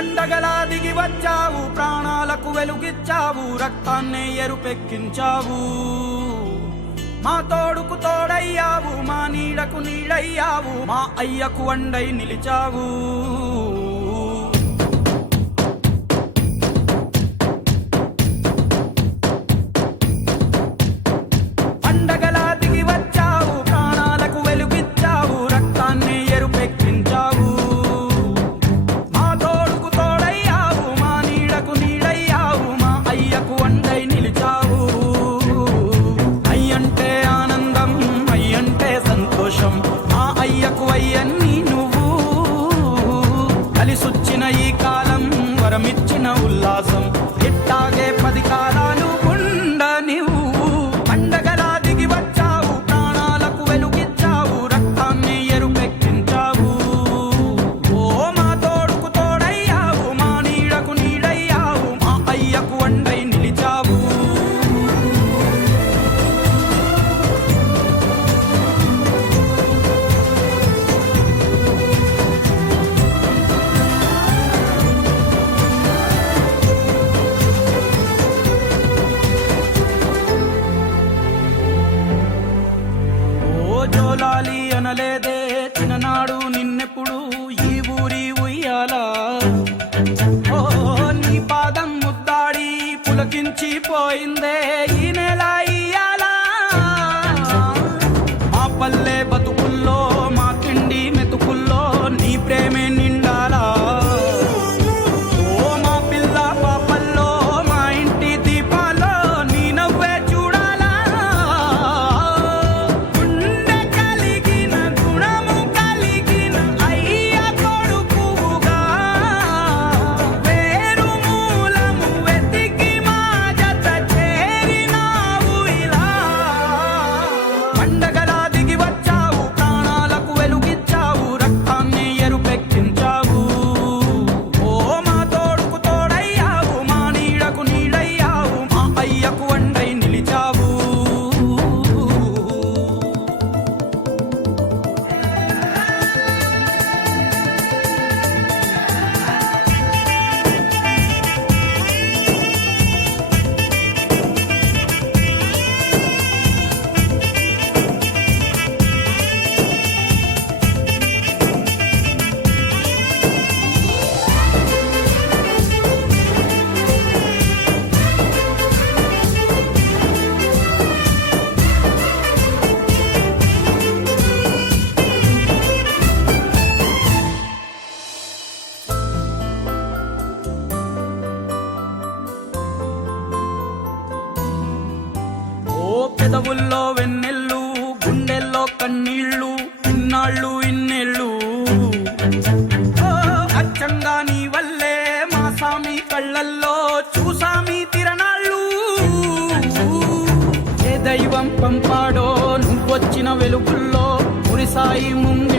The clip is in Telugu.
పండగలా దిగి వచ్చావు, ప్రాణాలకు వెలుగిచ్చావు, రక్తాన్నే ఎరుపెక్కించావు. మా తోడుకు తోడయ్యావు, మా నీడకు నీడయ్యావు, మా అయ్యకు వండై నిలిచావు. పండగలా దిగి వచ్చావు, ప్రాణాలకు వెలుగిచ్చావు, రక్తాన్ని ఎరుపెక్కించావు. మా తోడుకు తోడయ్యావు, మా నీడకు నీడయ్యావు, మా అయ్యకు వండై నిలిచావు. అయ్యంటే ఆనందం, అయ్యంటే సంతోషం, మా అయ్యకు అయ్యన్ని నువ్వు. కలిసొచ్చిన ఈ కాలం వరమిచ్చిన ఉల్లాసం, ఇట్టాగే 10 కాలాలు ఉండ నువ్వు. పండగలా దిగి వచ్చావు, ప్రాణాలకు వెలుగిచ్చావు, రక్తాన్ని ఎరుపెక్కించావు. ఓ మా తోడుకు తోడయ్యావు, మా నీడకు నీడయ్యావు, మా అయ్యకు వండై నిలిచావు. జోలాలి అనలేదే చిన్ననాడు నిన్నెప్పుడు ఈ ఊరి ఉయ్యాలా. ఓ నీ పాదం ముద్దాడి పులకించిపోయిందే ఈ నెల ఇయ్యాలా. మా పల్లె బతుకుల్లో, మా తిండి మెతుకుల్లో నీ ప్రేమే నిండాలా. ఓ మా పిల్ల పాపల్లో, మా ఇంటి దీపాల్లో నీ నవ్వే చూడాలా. గుండె కలిగిన గుణము కలిగిన అయ్య కొడుకుగా, వేరు మూలము వెతికి మా జత చేరినావు ఇలా. పండగలా దిగి వచ్చావు, ప్రాణాలకు వెలుగిచ్చావు, రక్తాన్ని ఎరుపెక్కించావు. ఓ మా తోడుకు తోడయ్యావు, మా నీడకు నీడయ్యావు, మా అయ్యకు వండై నిలిచావు. ఓ పెదవుల్లో వెన్నెల్లు, గుండెల్లో కన్నీళ్ళు, ఇన్నాళ్ళు ఇన్నేళ్ళు. ఓ అచ్చంగా నీ వల్లే మా సామి కళ్ళల్లో చూసామి తిరణాళ్ళు. ఏ దైవం పంపాడో నువ్వొచ్చిన వెలుగుల్లో మురిసాయి ముందు